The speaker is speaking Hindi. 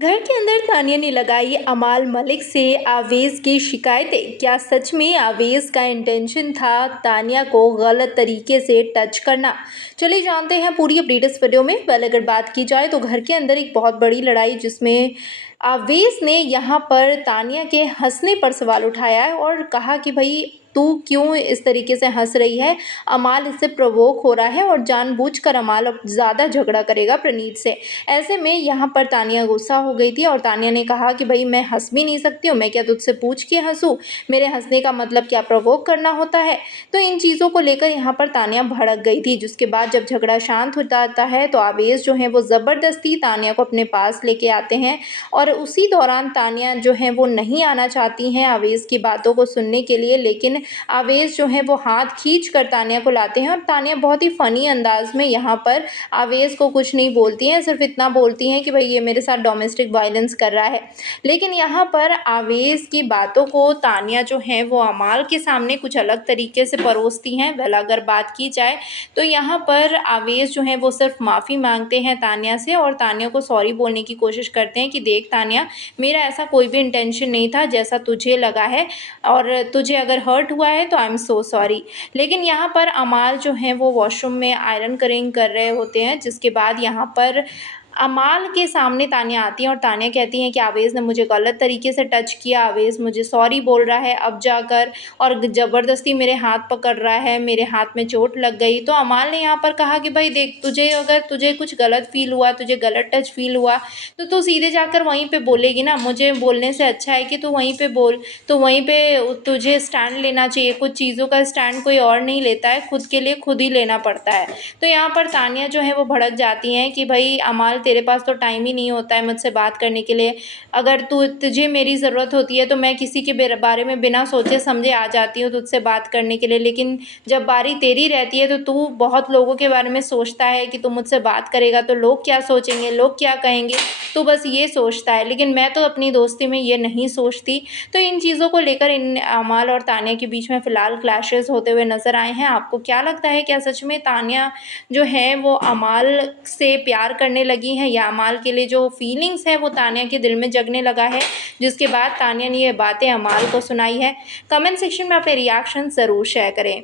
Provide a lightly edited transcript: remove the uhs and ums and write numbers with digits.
घर के अंदर तानिया ने लगाई अमाल मलिक से आवेश की शिकायतें। क्या सच में आवेश का इंटेंशन था तानिया को गलत तरीके से टच करना? चलिए जानते हैं पूरी अपडेट इस वीडियो में। पहले अगर बात की जाए तो घर के अंदर एक बहुत बड़ी लड़ाई जिसमें आवेश ने यहाँ पर तानिया के हंसने पर सवाल उठाया है और कहा कि भाई तू क्यों इस तरीके से हंस रही है। अमाल इससे प्रवोक हो रहा है और जानबूझकर अमाल अब ज़्यादा झगड़ा करेगा प्रणीत से। ऐसे में यहाँ पर तानिया गुस्सा हो गई थी और तानिया ने कहा कि भाई मैं हंस भी नहीं सकती हूँ, मैं क्या तुझसे पूछ के हंसूँ? मेरे हंसने का मतलब क्या प्रवोक करना होता है? तो इन चीज़ों को लेकर यहाँ पर तानिया भड़क गई थी, जिसके बाद जब झगड़ा शांत हो जाता है तो आवेश जो है वो ज़बरदस्ती तानिया को अपने पास लेके आते हैं और उसी दौरान तानिया जो है वो नहीं आना चाहती हैं आवेश की बातों को सुनने के लिए, लेकिन आवेश जो है वो हाथ खींच कर तानिया को लाते हैं और तानिया बहुत ही फ़नी अंदाज में यहाँ पर आवेश को कुछ नहीं बोलती हैं, सिर्फ इतना बोलती हैं कि भाई ये मेरे साथ डोमेस्टिक वायलेंस कर रहा है। लेकिन यहाँ पर आवेश की बातों को तानिया जो है वो अमाल के सामने कुछ अलग तरीके से परोसती हैं। भला अगर बात की जाए तो यहाँ पर आवेश जो है वो सिर्फ माफ़ी मांगते हैं तानिया से और तानिया को सॉरी बोलने की कोशिश करते हैं कि देख तानिया, मेरा ऐसा कोई भी इंटेंशन नहीं था जैसा तुझे लगा है, और तुझे अगर हर्ट हुआ है तो आई एम सो सॉरी। लेकिन यहाँ पर अमाल जो है वो वॉशरूम में आयरन करिंग कर रहे होते हैं, जिसके बाद यहाँ पर अमाल के सामने तानिया आती हैं और तानिया कहती हैं कि आवेश ने मुझे गलत तरीके से टच किया, आवेश मुझे सॉरी बोल रहा है अब जाकर और ज़बरदस्ती मेरे हाथ पकड़ रहा है, मेरे हाथ में चोट लग गई। तो अमाल ने यहाँ पर कहा कि भाई देख, तुझे कुछ गलत फ़ील हुआ, तुझे गलत टच फ़ील हुआ तो तू सीधे जाकर वहीं पे बोलेगी ना, मुझे बोलने से अच्छा है कि तू वहीं पे बोल। तो वहीं पे तुझे स्टैंड लेना चाहिए, कुछ चीज़ों का स्टैंड कोई और नहीं लेता है, खुद के लिए खुद ही लेना पड़ता है। तो यहाँ पर तानिया जो है वो भड़क जाती हैं कि भाई अमाल, तेरे पास तो टाइम ही नहीं होता है मुझसे बात करने के लिए। अगर तुझे मेरी ज़रूरत होती है तो मैं किसी के बारे में बिना सोचे समझे आ जाती हूँ तुझसे बात करने के लिए, लेकिन जब बारी तेरी रहती है तो तू बहुत लोगों के बारे में सोचता है कि तू मुझसे बात करेगा तो लोग क्या सोचेंगे, लोग क्या कहेंगे, तू बस ये सोचता है। लेकिन मैं तो अपनी दोस्ती में ये नहीं सोचती। तो इन चीज़ों को लेकर इन अमाल और तानिया के बीच में फ़िलहाल क्लैशेज़ होते हुए नज़र आए हैं। आपको क्या लगता है, क्या सच में तानिया जो है वो अमाल से प्यार करने लगी हैं या अमाल के लिए जो फीलिंग्स है वो तानिया के दिल में जगने लगा है, जिसके बाद तानिया ने ये बातें अमाल को सुनाई है? कमेंट सेक्शन में अपने रिएक्शन ज़रूर शेयर करें।